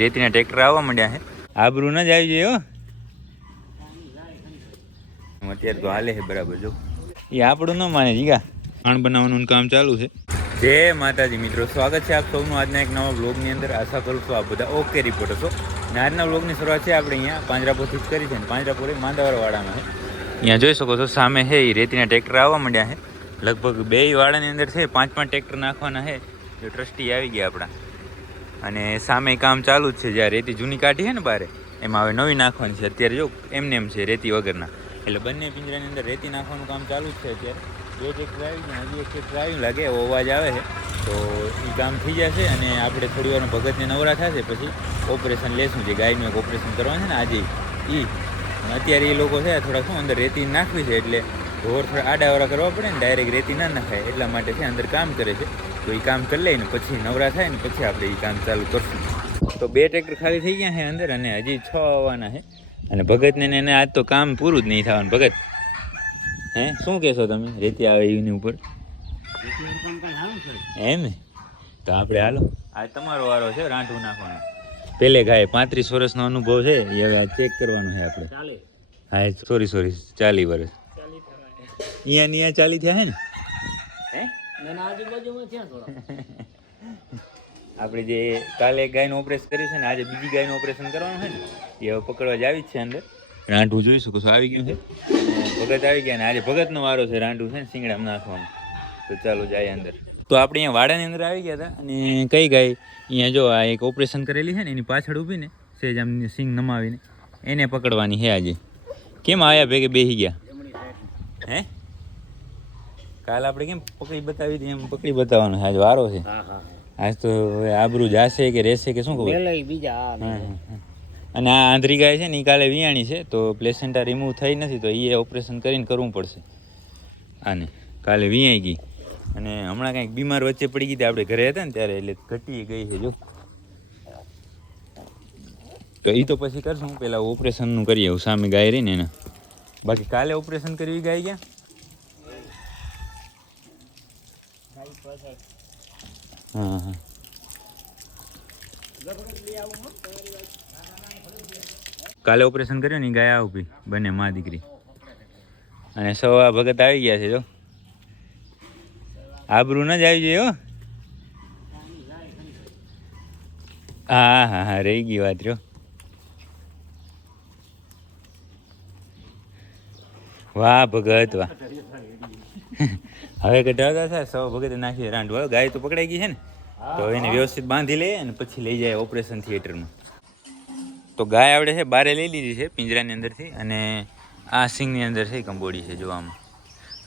રેતીના tractor આવવા માંડ્યા છે. આબરૂ ન જ આવી જાય હો. અત્યારે તો હાલે છે બરાબર જો. એ આપણું ન માને જીગા. ખાણ બનાવવાનું કામ ચાલુ છે. જય માતાજી મિત્રો સ્વાગત છે આપ સૌનું આજના એક નવા બ્લોગની અંદર. આશા કરું છું આપ બધા ઓકે રિપોર્ટર છો આજના બ્લોગની શરૂઆત છે આપણે અહીંયા પાંજરાપોરથી જ કરી છે ને પાંજરાપોર એ માંદાવાળામાં છે. અહીંયા જોઈ શકો છો સામે છે એ રેતીના ટ્રેક્ટર આવવા માંડ્યા છે. લગભગ બે વાડાની અંદર છે પાંચ પાંચ ટ્રેક્ટર નાખવાના છે. જો ટ્રસ્ટી આવી ગયા આપણા. અને સામે કામ ચાલુ જ છે જ્યાં રેતી જૂની કાઢી છે ને બારે, એમાં હવે નવી નાખવાની છે. અત્યારે જો એમને એમ છે રેતી વગરના. એટલે બંને પિંજરાની અંદર રેતી નાખવાનું કામ ચાલુ જ છે અત્યારે. બે આવી ને હજી એક ટ્રેક્ટર આવ્યું લાગે, એવો અવાજ આવે છે. તો એ કામ થઈ જશે અને આપણે થોડી વાર ભગતને નવરા થશે પછી ઓપરેશન લેશું. જે ગાયનું એક ઓપરેશન કરવાનું છે ને આજે એ અત્યારે એ લોકો છે થોડા શું અંદર રેતી નાખવી છે એટલે ઢોર થોડા આડાવડા કરવા પડે ને ડાયરેક્ટ રેતી ના નાખાય. એટલા માટે છે અંદર કામ કરે છે. તો એ કામ કરી લઈએ ને પછી નવરા થાય ને પછી આપણે એ કામ ચાલુ કરશું. તો બે ટ્રેક્ટર ખાલી થઈ ગયા છે અંદર અને હજી છ આવવાના છે. અને ભગતને ને એને આજ તો કામ પૂરું જ નહીં થવાનું. ભગત હે? શું કહેશો તમે? રેતી આવે એની ઉપર? એમ ને? તો આપણે હાલો. આજ તમારો વારો છે રાંઠું નાખવાનો. પેલે ગાય પાંત્રીસ વર્ષનો અનુભવ છે એ હવે ચેક કરવાનું છે આપણે. હા સોરી સોરી ચાલી વર્ષ. અહીંયા ને ચાલી થયા હે ને? હે? આપણે જે કાલે ગાયનું ઓપરેશન કર્યું છે ને આજે બીજી ગાયનું ઓપરેશન કરવાનું છે ને એ હવે પકડવા જ આવી જ છે અંદર. રાંઠું જોઈ શકો છો આવી ગયું છે. ભગત આવી ગયા ને આજે ભગતનો વારો છે રાંઠું છે ને સિંગડામાં નાખવાનું. તો ચાલો જાય અંદર. તો આપણે અહીંયા વાડાની અંદર આવી ગયા હતા અને કઈ ગાય અહીંયા જો આ એક ઓપરેશન કરેલી છે ને એની પાછળ ઊભીને સેજ આમ સિંગ નમાવીને એને પકડવાની છે આજે. કેમ આયા ભેગે બેસી ગયા? હે? કાલ આપણે કેમ પકડી બતાવી હતી? એમ પકડી બતાવવાનું આજ વારો છે. આજ તો હવે આબરૂ જાશે કે રહેશે કે શું ખબર? બીજા. અને આ આંધરી ગાય છે ને એ કાલે વિયાણી છે તો પ્લેસેન્ટા રિમૂવ થઈ નથી તો એ ઓપરેશન કરીને કરવું પડશે. આને કાલે વિયાઈ ગઈ. અને હમણાં કંઈક બીમાર વચ્ચે પડી ગઈ આપણે ઘરે હતા ને ત્યારે એટલે ઘટી ગઈ છે જો. તો એ તો પછી કરશું પેલા ઓપરેશનનું કરીએ સામે ગાય રહીને એના. બાકી કાલે ઓપરેશન કરવી ગાય ગયા હા હા. કાલે ઓપરેશન કર્યું ને ગયા આવી બંને મા દીકરી. અને સવા ભગત આવી ગયા છે, જો. આબરૂ ન જ આવી જાય હો. હા હા હા, રહી ગઈ વાત રહ્યો વાહ, ભગત, વાહ. હવે કઢાવતા સાહેબ સૌ ભગત નાખી રાંડવા ગાય તો પકડાઈ ગઈ છે ને? તો એને વ્યવસ્થિત બાંધી લે અને પછી લઈ જાય ઓપરેશન થિયેટરમાં. તો ગાય આવડે છે, બારે લઈ લીધી છે પિંજરાની અંદરથી અને આ સિંગની અંદર છે, કંબોડી છે જોવામાં.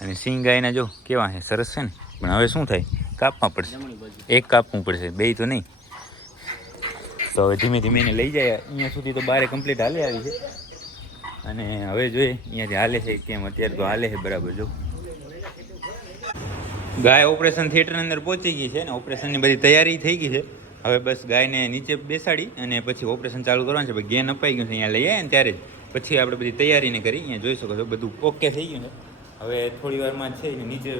અને સિંગ ગાયના જો કેવા છે, સરસ છે ને? પણ હવે શું થાય? કાપવા પડશે. એક કાપવું પડશે, બે તો નહીં. તો હવે ધીમે ધીમે એને લઈ જાય. અહીંયા સુધી તો બારે કમ્પ્લીટ હાલે આવી છે. અને હવે જોઈએ, અહીંયાથી હાલે છે, કેમ અત્યારે તો હાલે છે બરાબર, જો. ગાય ઓપરેશન થિયેટરની અંદર પહોંચી ગઈ છે ને ઓપરેશનની બધી તૈયારી થઈ ગઈ છે. હવે બસ ગાયને નીચે બેસાડી અને પછી ઓપરેશન ચાલુ કરવાનું છે. ગેન અપાઈ ગયું છે, અહીંયા લઈ આવ્યા ત્યારે જ. પછી આપણે બધી તૈયારીને કરી, અહીંયા જોઈ શકો છો બધું ઓકે થઈ ગયું છે. હવે થોડી વારમાં છે નીચે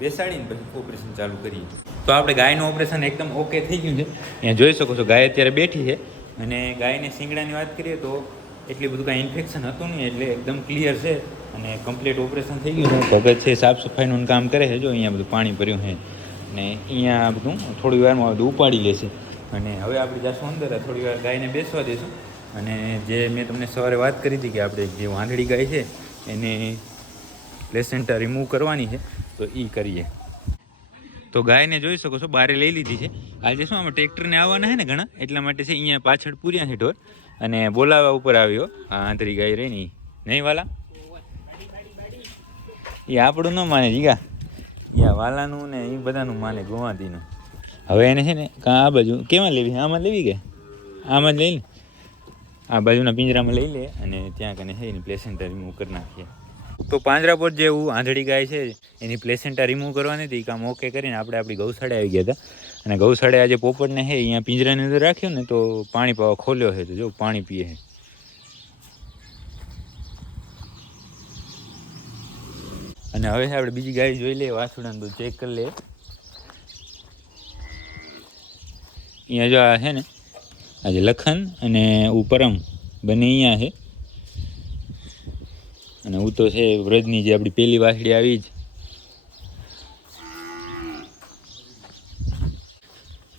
બેસાડીને પછી ઓપરેશન ચાલુ કરીએ. તો આપણે ગાયનું ઓપરેશન એકદમ ઓકે થઈ ગયું છે. અહીંયા જોઈ શકો છો ગાય અત્યારે બેઠી છે. અને ગાયને શિંગડાની વાત કરીએ તો એટલી બધું કાંઈ ઇન્ફેક્શન હતું નહીં, એટલે એકદમ ક્લિયર છે અને કમ્પ્લીટ ઓપરેશન થઈ ગયું ભગત છે, સાફ સફાઈનું કામ કરે છે. જો, અહીંયા બધું પાણી ભર્યું છે. અને અહીંયા બધું થોડી વારમાં બધું ઉપાડી લેશે. અને હવે આપણે જશું અંદર, થોડી વાર ગાયને બેસવા દઈશું અને જે મેં તમને સવારે વાત કરી હતી કે આપણે જે વાંદડી ગાય છે, એને પ્લેસેન્ટા રિમૂવ કરવાની છે, તો એ કરીએ. તો ગાયને જોઈ શકો છો, બારે લઈ લીધી છે. આજે શું, આમાં ટ્રેક્ટરને આવવાના છે ને ઘણા? એટલા માટે છે, અહીંયા પાછળ પૂર્યા છે ઢોર. અને બોલાવા ઉપર આવ્યો. આ આંતરી ગાય રહી ને નહીં, વાલા? એ આપણું ન માને, જીગા. યા વાલાનું ને એ બધાનું માને ગુવાતીનું હવે એને છે ને, કાં આ બાજુ, કેમાં લેવી આમાં લેવી કે? આમાં જ લઈ લે. આ બાજુના પિંજરામાં લઈ લે અને ત્યાં કને છે એની પ્લેસેન્ટર રિમૂવ કરી નાખીએ. તો પાંજરાપોર જેવું આંધળી ગાય છે, એની પ્લેસેન્ટા રિમૂવ કરવાની હતી. કામ ઓકે કરીને આપણે આપણી ગૌશાળે આવી ગયા હતા. અને ગૌશાળે આજે પોપટને છે અહીંયા પિંજરાની અંદર રાખ્યો ને, તો પાણી પાવા ખોલ્યો છે તો જો પાણી પીએ છે અને હવે આપણે બીજી ગાય જોઈ લઈએ, વાસુડાને બધું ચેક કરી લઈએ. અહીંયા જો આ છે ને આજે લખન અને ઉપરમ બંને અહીંયા છે અને હું તો છે વ્રજની જે આપણી પહેલી વાસળી આવી જ.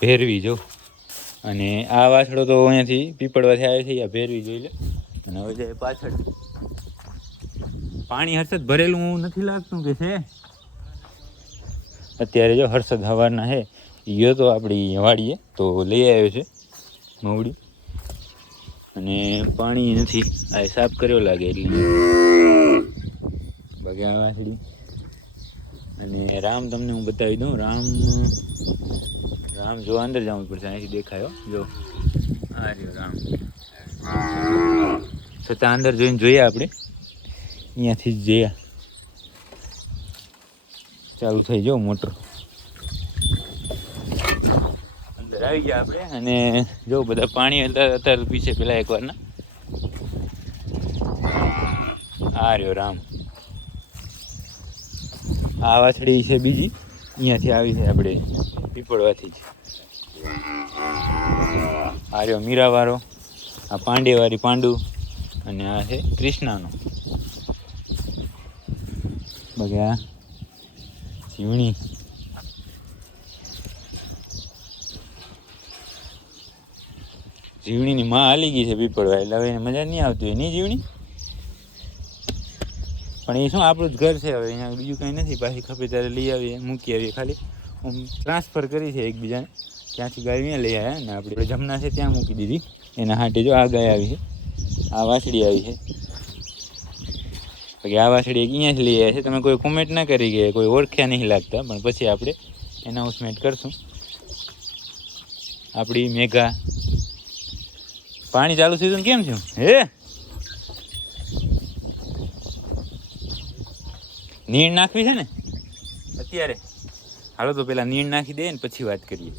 ભેરવી, જો. અને આ વાછડો તો અહીંયાથી પીપળવાથી આવે છે, આ ભેરવી જોઈ લે. અને હવે જાય પાછળ. પાણી હર્ષદ ભરેલું નથી લાગતું કે છે? અત્યારે જો હર્ષદ હવારના છે યો તો આપણી વાડીએ, તો લઈ આવ્યો છે, મવડી. અને પાણી નથી આ સાફ કર્યો લાગે એટલે. આ અને રામ તમને હું બતાવી દઉં. રામ રામ જો અંદર જવું પડશે. અહીંથી દેખાયો જો. આ રહ્યો રામ. છતાં અંદર જોઈને જોઈએ આપણે. અહીંયાથી જઈએ ચાલુ થઈ જાઓ મોટર. આવી ગયા આપણે અને જો બધા પાણી અત્યારે અત્યારે પીછે પેલા એકવારના. આ રહ્યો રામ. આ વાછડી છે બીજી. અહીંયાથી આવી છે આપણે પીપળવાથી જ. આ મીરાવાળો, આ પાંડેવાળી પાંડુ અને આ છે કૃષ્ણાનો. બગ્યા જીવણી જીવણીની માં હાલી ગઈ છે પીપળવા, એટલે હવે મજા નહીં આવતી એની જીવણી? પણ એ શું આપણું જ ઘર છે હવે, અહીંયા બીજું કંઈ નથી. પાછી ખપે ત્યારે લઈ આવીએ, મૂકી આવીએ ખાલી. આમ ટ્રાન્સફર કરી છે એકબીજાને. ત્યાંથી ગાય અહીંયા લઈ આવ્યા ને આપણે જમના છે ત્યાં મૂકી દીધી. એના હાટે જો આ ગાય આવી છે. આ વાછડી આવી છે. બાકી આ વાછડી જ લઈ આવ્યા છે. તમે કોઈ કોમેન્ટ ના કરી ગયા કોઈ ઓળખ્યા નહીં લાગતા, પણ પછી આપણે એનાઉન્સમેન્ટ કરશું. આપણી મેઘા પાણી ચાલુ થયું કેમ થયું? હે? નીણ નાખવી છે ને? અત્યારે. હાલો તો પેલા નીણ નાખી દે ને પછી વાત કરીએ.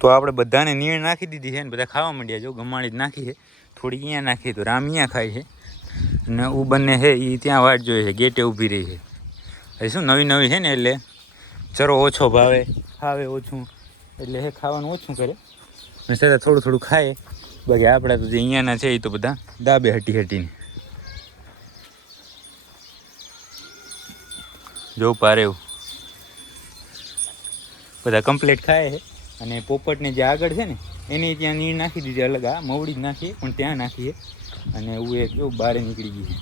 તો આપણે બધાને નીણ નાખી દીધી છે ને બધા ખાવા માંડ્યા જો ગમાડી જ નાખી છે. થોડી અહીંયા નાખી તો રામ અહીંયા ખાય છે. અને ઉ બંને છે એ ત્યાં વાટ જોઈએ છે ગેટે ઊભી રહી છે. હજી શું નવી નવી છે ને એટલે ચરો ઓછો ભાવે. ખાવે ઓછું. એટલે એ ખાવાનું ઓછું કરે. અને સદા થોડું થોડું ખાય. બાકી આપણા તો જે અહીંયાના છે એ તો બધા દાબે હટી હટીને. જો પારે એવું. બધા કમ્પ્લેટ ખાય છે. અને પોપટને જે આગળ છે ને, એને ત્યાં નીર નાખી દીધી અલગ આ મવડી જ નાખીએ પણ ત્યાં નાખીએ અને એવું એ જો બહાર નીકળી ગઈ છે.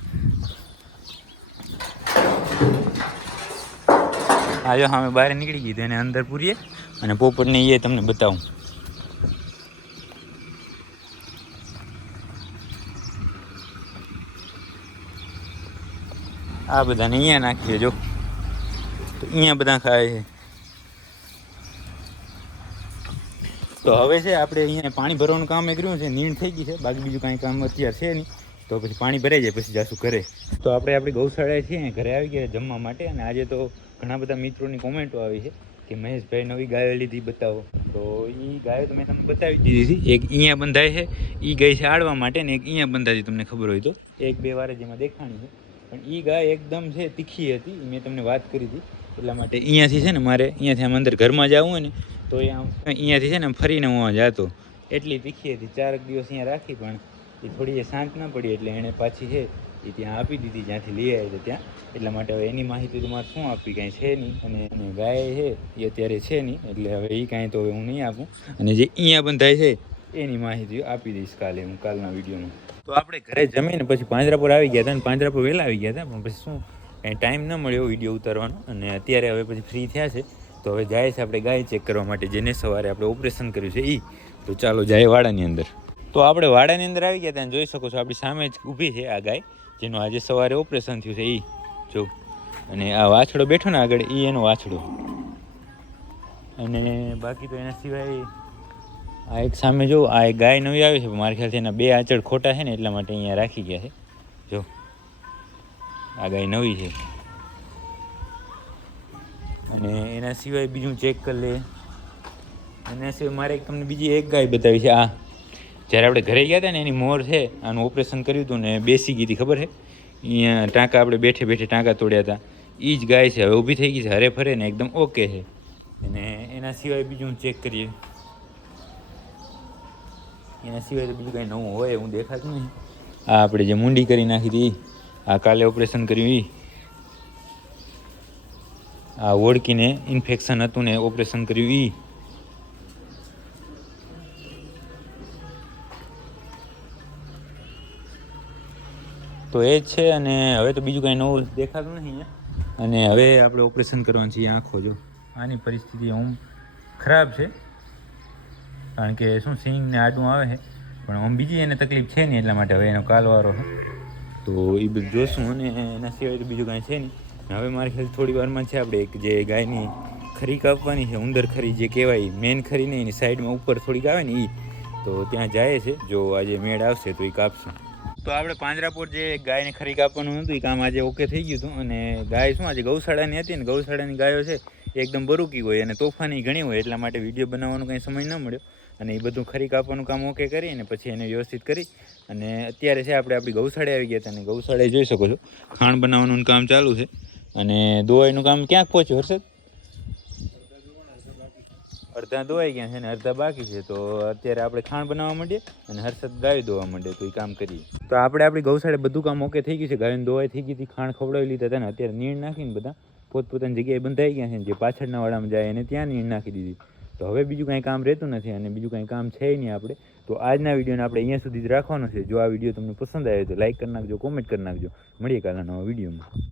આ જો અમે બહાર નીકળી ગઈ તો એને અંદર પૂરીએ અને પોપટને એ તમને બતાવું. આ બધાને અહીંયા નાખીએ જો. તો અહીંયા બધા ખાય છે. તો હવે છે, આપણે અહીંયા પાણી ભરવાનું કામ એ કર્યું છે, નીણ થઈ ગઈ છે. બાકી બીજું કાંઈ કામ અત્યારે છે નહીં. તો પછી પાણી ભરાઈ જાય, પછી જાશું ઘરે. તો આપણે આપણી ગૌશાળાએ છીએ, ઘરે આવી ગયા જમવા માટે. અને આજે તો ઘણા બધા મિત્રોની કોમેન્ટો આવી છે કે મહેશભાઈ નવી ગાયો લીધી બતાવો. તો એ ગાયો તો મેં તમને બતાવી દીધી હતી એક અહીંયા બંધાય છે એ ગઈ છે આડવા માટે ને એક અહીંયા બંધાતી તમને ખબર હોય તો. એક બે વાર જેમાં દેખાણી છે. પણ એ ગાય એકદમ છે તીખી હતી મેં તમને વાત કરી હતી. એટલા માટે અહીંયાથી છે ને મારે અહીંયાથી આમ અંદર ઘરમાં જવું હોય ને, તો એ આમ અહીંયાથી છે ને ફરીને હું જતો. એટલી તીખી હતી, ચારક દિવસ અહીંયા રાખી, પણ એ થોડી એ શાંત ના પડી એટલે એણે પાછી છે એ ત્યાં આપી દીધી, જ્યાંથી લઈ આવી તો ત્યાં. એટલા માટે હવે એની માહિતી તમારે શું આપવી, કાંઈ છે નહીં. અને ગાય છે, એ અત્યારે છે નહીં, એટલે હવે એ કાંઈ તો હવે હું નહીં આપું. અને જે અહીંયા બંધાય છે એની માહિતી આપી દઈશ કાલે હું કાલના વિડીયોમાં. તો આપણે ઘરે જમીને પછી પાંજરાપુર આવી ગયા હતા અને પાંજરાપુર વહેલા આવી ગયા હતા, પણ પછી શું, કાંઈ ટાઈમ ન મળ્યો વીડિયો ઉતારવાનો. અને અત્યારે હવે પછી ફ્રી થયા છે, તો હવે જાય છે આપણે ગાય ચેક કરવા માટે, જેને સવારે આપણે ઓપરેશન કર્યું છે એ તો ચાલો જાય વાડાની અંદર. તો આપણે વાડાની અંદર આવી ગયા ત્યાં જોઈ શકો છો આપણી સામે જ ઊભી છે આ ગાય, જેનું આજે સવારે ઓપરેશન થયું છે એ જો, અને આ વાછડો બેઠો ને આગળ એ એનો વાછડો. અને બાકી તો એના સિવાય આ એક સામે જો, આ એક ગાય નવી આવી છે મારા ખ્યાલથી એના બે આંચળ ખોટા છે ને, એટલા માટે અહીંયા રાખી ગયા છે. જો, આ ગાય નવી છે. અને એના સિવાય બીજું ચેક કરી લે એના સિવાય મારે તમને બીજી એક ગાય બતાવી છે. આ જ્યારે આપણે ઘરે ગયા હતા ને, એની મોર છે, આનું ઓપરેશન કર્યું હતું ને, બેસી ગઈ હતી, ખબર છે? અહીંયા ટાંકા આપણે બેઠે બેઠે ટાંકા તોડ્યા હતા. એ જ ગાય છે, હવે ઊભી થઈ ગઈ છે, હરે ફરે ને, એકદમ ઓકે છે. અને એના સિવાય બીજું ચેક કરીએ. એના સિવાય તો બીજું કાંઈ નવું હોય હું દેખાતું નહીં. આ આપણે જે મુંડી કરી નાખી હતી, આ કાલે ઓપરેશન કર્યું એ આ ઓળકીને ઇન્ફેક્શન હતું ને ઓપરેશન કર્યું એ તો એ જ છે અને હવે તો બીજું કાંઈ નવું દેખાતું નહીં અને હવે આપણે ઓપરેશન કરવાનું છે આંખો, જો. આની પરિસ્થિતિ આમ ખરાબ છે. કારણ કે શું, સિંગને આડું આવે છે. પણ આમ બીજી એને તકલીફ છે નહીં એટલા માટે હવે એનો કાલવારો છે. તો એ બધું જોશું અને એના સિવાય તો બીજું કાંઈ છે નહીં. હવે મારી ખ્યાલ થોડી વારમાં છે આપણે એક જે ગાયની ખરી કાપવાની છે, ઉંદર ખરી જે કહેવાય મેન ખરી નહીં, એની સાઈડમાં ઉપર થોડીક આવે ને એ તો ત્યાં જાય છે, જો આજે મેળ આવશે તો એ કાપશું. તો આપણે પાંજરાપોર જે ગાયને ખરી કાપવાનું હતું એ કામ આજે ઓકે થઈ ગયું હતું. અને ગાય શું, આજે ગૌશાળાની હતી ને, ગૌશાળાની ગાયો છે એકદમ બરુકી હોય અને તોફાની ઘણી હોય, એટલા માટે વીડિયો બનાવવાનો કંઈ સમય ન મળ્યો. અને એ બધું ખરી કાપવાનું કામ ઓકે કરી અને પછી એને વ્યવસ્થિત કરી. અને અત્યારે છે આપણે આપણી ગૌશાળે આવી ગયા હતા અને ગૌશાળાએ જોઈ શકો છો, ખાણ બનાવવાનું કામ ચાલુ છે. અને દોવાઈનું કામ ક્યાંક પહોંચ્યું, હર્ષદ? અડધા ધોવાઈ ગયા છે અને અડધા બાકી છે. તો અત્યારે આપણે ખાણ બનાવવા માંડીએ અને હર્ષદ ગાય ધોવા માંડીએ તો એ કામ કરીએ. તો આપણે આપણી ગૌશાળે બધું કામ ઓકે થઈ ગયું છે. ગાયને ધોવાઈ થઈ ગઈ હતી, ખાણ ખવડાવી લીધા હતા ને, અત્યારે નીણ નાખીને બધા પોતપોતાની જગ્યાએ બંધાઈ ગયા છે જે પાછળના વાળામાં જાય એને ત્યાં નીણ નાખી દીધી. તો હવે બીજું કાંઈ કામ રહેતું નથી અને બીજું કાંઈ કામ છે નહીં આપણે, તો આજના વિડીયોને આપણે અહીંયા સુધી જ રાખવાનો છે. જો આ વીડિયો તમને પસંદ આવ્યો તો લાઇક કરી નાખજો, કોમેન્ટ કરી નાખજો. મળીએ કાલના નવા વિડીયોમાં.